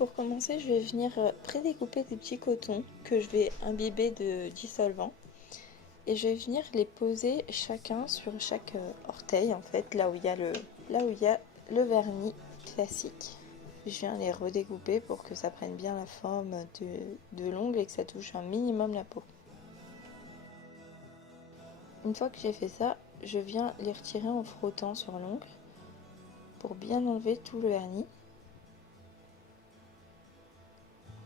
Pour commencer, je vais venir prédécouper des petits cotons que je vais imbiber de dissolvant. Et je vais venir les poser chacun sur chaque orteil, en fait, là où il y a le vernis classique. Je viens les redécouper pour que ça prenne bien la forme de l'ongle et que ça touche un minimum la peau. Une fois que j'ai fait ça, je viens les retirer en frottant sur l'ongle pour bien enlever tout le vernis.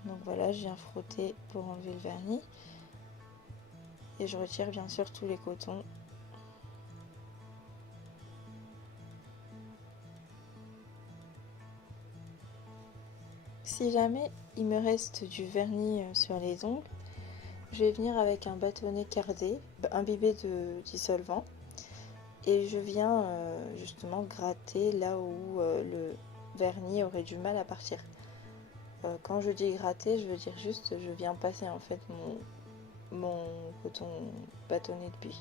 Donc voilà, je viens frotter pour enlever le vernis. Et je retire bien sûr tous les cotons. Si jamais il me reste du vernis sur les ongles, je vais venir avec un bâtonnet cardé, imbibé de dissolvant. Et je viens justement gratter là où le vernis aurait du mal à partir. Quand je dis gratter, je veux dire juste je viens passer en fait mon coton bâtonnet de buis.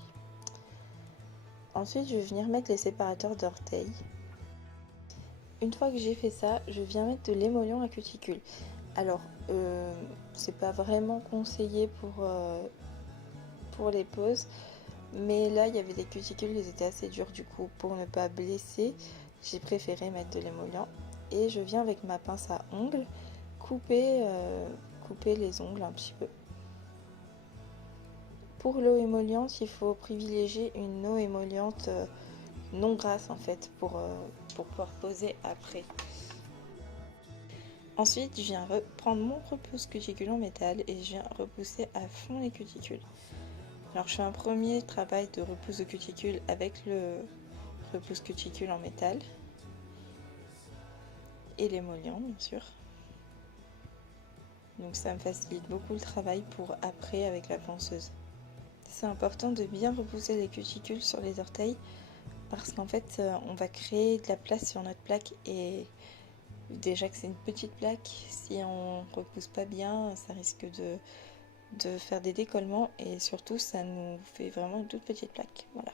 Ensuite, je vais venir mettre les séparateurs d'orteils. Une fois que j'ai fait ça, je viens mettre de l'émollient à cuticule. Alors, c'est pas vraiment conseillé pour les poses, mais là il y avait des cuticules, ils étaient assez durs, du coup pour ne pas blesser, j'ai préféré mettre de l'émollient. Et je viens avec ma pince à ongles couper les ongles un petit peu. Pour l'eau émolliente, il faut privilégier une eau émolliente non grasse en fait pour pouvoir poser après. Ensuite, je viens reprendre mon repousse cuticule en métal et je viens repousser à fond les cuticules. Alors je fais un premier travail de repousse de cuticule avec le repousse cuticule en métal et l'émollient bien sûr. Donc ça me facilite beaucoup le travail pour après avec la ponceuse. C'est important de bien repousser les cuticules sur les orteils parce qu'en fait on va créer de la place sur notre plaque et déjà que c'est une petite plaque, si on repousse pas bien, ça risque de faire des décollements et surtout ça nous fait vraiment une toute petite plaque. Voilà.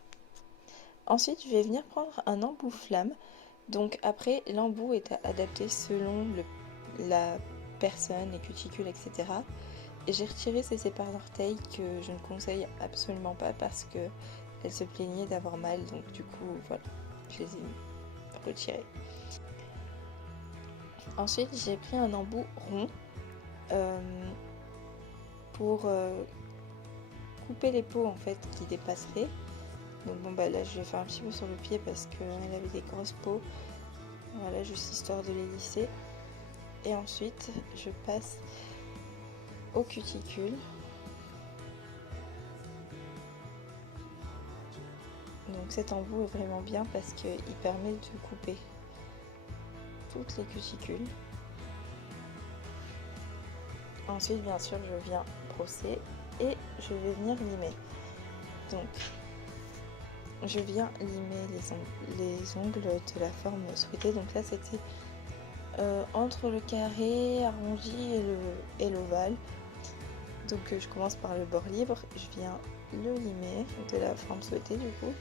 Ensuite, je vais venir prendre un embout flamme. Donc après, l'embout est adapté selon la personne, les cuticules, etc. Et j'ai retiré ces séparateurs d'orteils que je ne conseille absolument pas parce que elle se plaignait d'avoir mal. Donc du coup, voilà, je les ai retirés. Ensuite, j'ai pris un embout rond pour couper les peaux en fait qui dépasseraient. Donc bon bah là je vais faire un petit peu sur le pied parce qu'elle avait des grosses peaux. Voilà, juste histoire de les lisser. Et ensuite je passe au cuticule. Donc cet embout est vraiment bien parce qu'il permet de couper toutes les cuticules. Ensuite bien sûr je viens brosser et je vais venir limer. Donc je viens limer les ongles de la forme souhaitée. Donc là c'était entre le carré, arrondi et l'ovale. Donc je commence par le bord libre, je viens le limer de la forme souhaitée du coup,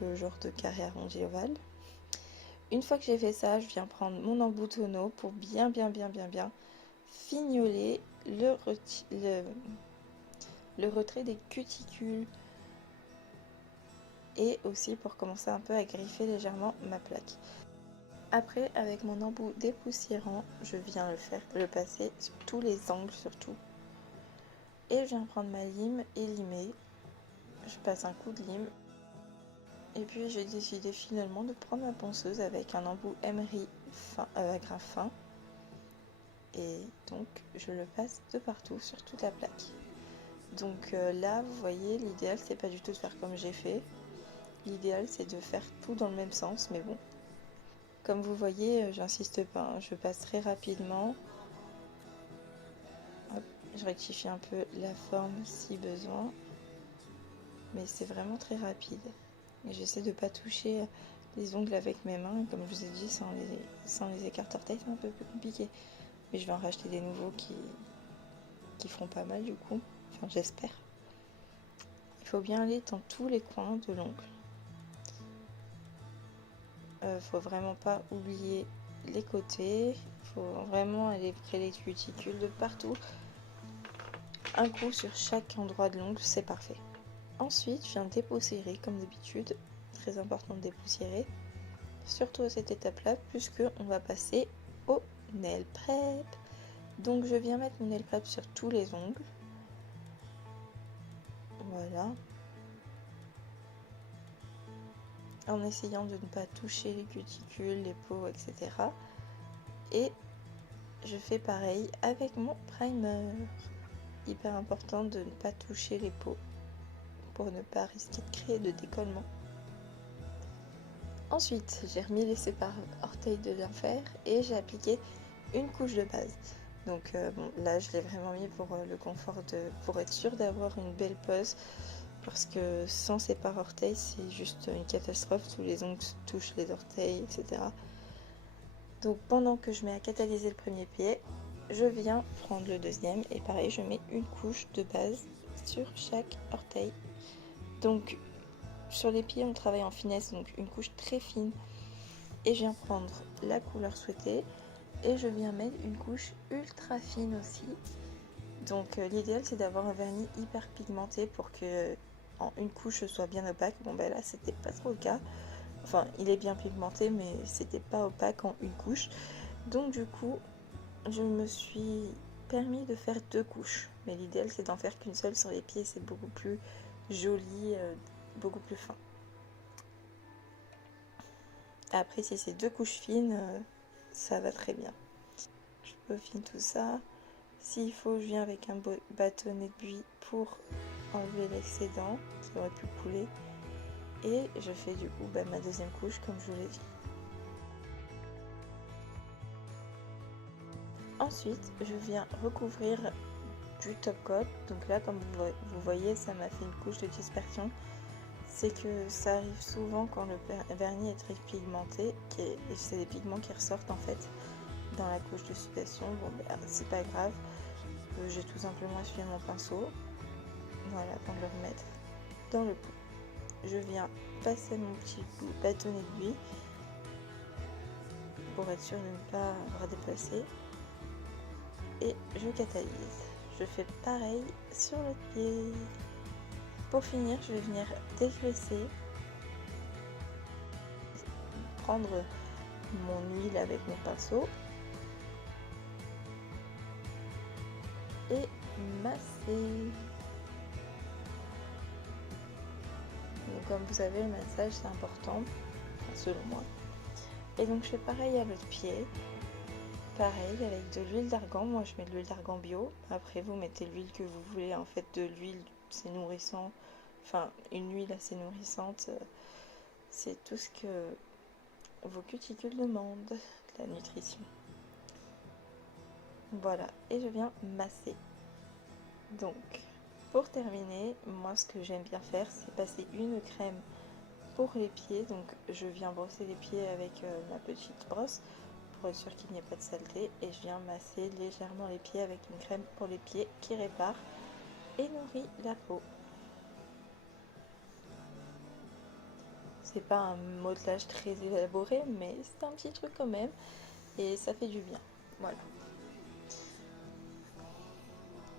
le genre de carré, arrondi, ovale. Une fois que j'ai fait ça, je viens prendre mon embout tonneau pour bien fignoler le retrait des cuticules et aussi pour commencer un peu à griffer légèrement ma plaque. Après, avec mon embout dépoussiérant, je viens le passer sur tous les angles surtout. Et je viens prendre ma lime et limer. Je passe un coup de lime. Et puis j'ai décidé finalement de prendre ma ponceuse avec un embout emery à grain fin. Et donc je le passe de partout sur toute la plaque. Donc là, vous voyez, l'idéal c'est pas du tout de faire comme j'ai fait. L'idéal c'est de faire tout dans le même sens, mais bon. Comme vous voyez, j'insiste pas, hein, je passe très rapidement. Hop, je rectifie un peu la forme si besoin. Mais c'est vraiment très rapide. Et j'essaie de ne pas toucher les ongles avec mes mains. Comme je vous ai dit, sans les écarte-orteils, c'est un peu plus compliqué. Mais je vais en racheter des nouveaux qui feront pas mal du coup. Enfin, j'espère. Il faut bien aller dans tous les coins de l'ongle. Faut vraiment pas oublier les côtés. Il faut vraiment aller près les cuticules de partout. Un coup sur chaque endroit de l'ongle, c'est parfait. Ensuite, je viens dépoussiérer comme d'habitude. Très important de dépoussiérer. Surtout à cette étape-là, puisque on va passer au nail prep. Donc je viens mettre mon nail prep sur tous les ongles. Voilà. En essayant de ne pas toucher les cuticules, les peaux, etc. Et je fais pareil avec mon primer. Hyper important de ne pas toucher les peaux pour ne pas risquer de créer de décollement. Ensuite, j'ai remis les sépare-orteils de l'enfer et j'ai appliqué une couche de base. Donc bon, là, je l'ai vraiment mis pour le confort, pour être sûr d'avoir une belle pose. Parce que sans sépare-orteils, c'est juste une catastrophe. Tous les ongles touchent les orteils, etc. Donc pendant que je mets à catalyser le premier pied, je viens prendre le deuxième. Et pareil, je mets une couche de base sur chaque orteil. Donc sur les pieds, on travaille en finesse, donc une couche très fine. Et je viens prendre la couleur souhaitée. Et je viens mettre une couche ultra fine aussi. Donc l'idéal, c'est d'avoir un vernis hyper pigmenté pour que en une couche ce soit bien opaque. Bon ben là, c'était pas trop le cas. Enfin, il est bien pigmenté, mais c'était pas opaque en une couche. Donc du coup, je me suis permis de faire deux couches. Mais l'idéal, c'est d'en faire qu'une seule sur les pieds. C'est beaucoup plus joli, beaucoup plus fin. Après, si c'est deux couches fines, ça va très bien. Je peaufine tout ça. S'il faut, je viens avec un bâtonnet de buis pour enlever l'excédent qui aurait pu couler. Et je fais du coup ma deuxième couche comme je vous l'ai dit. Ensuite, je viens recouvrir du top coat. Donc là, comme vous voyez, ça m'a fait une couche de dispersion. C'est que ça arrive souvent quand le vernis est très pigmenté, et c'est des pigments qui ressortent en fait dans la couche de sudation. Bon, c'est pas grave. J'ai tout simplement essuyé mon pinceau. Voilà, avant de le remettre dans le pot. Je viens passer mon petit bâtonnet de buis pour être sûr de ne pas avoir déplacé. Et je catalyse. Je fais pareil sur le pied. Pour finir, je vais venir dégraisser, prendre mon huile avec mon pinceau et masser. Donc, comme vous savez, le massage c'est important, selon moi. Et donc je fais pareil à l'autre pied. Pareil avec de l'huile d'argan. Moi je mets de l'huile d'argan bio. Après vous mettez l'huile que vous voulez. En fait de l'huile c'est nourrissant. Enfin une huile assez nourrissante. C'est tout ce que vos cuticules demandent. La nutrition. Voilà. Et je viens masser. Donc pour terminer, moi ce que j'aime bien faire c'est passer une crème pour les pieds. Donc je viens brosser les pieds avec ma petite brosse pour être sûr qu'il n'y ait pas de saleté, et je viens masser légèrement les pieds avec une crème pour les pieds qui répare et nourrit la peau. C'est pas un modelage très élaboré, mais c'est un petit truc quand même et ça fait du bien. Voilà.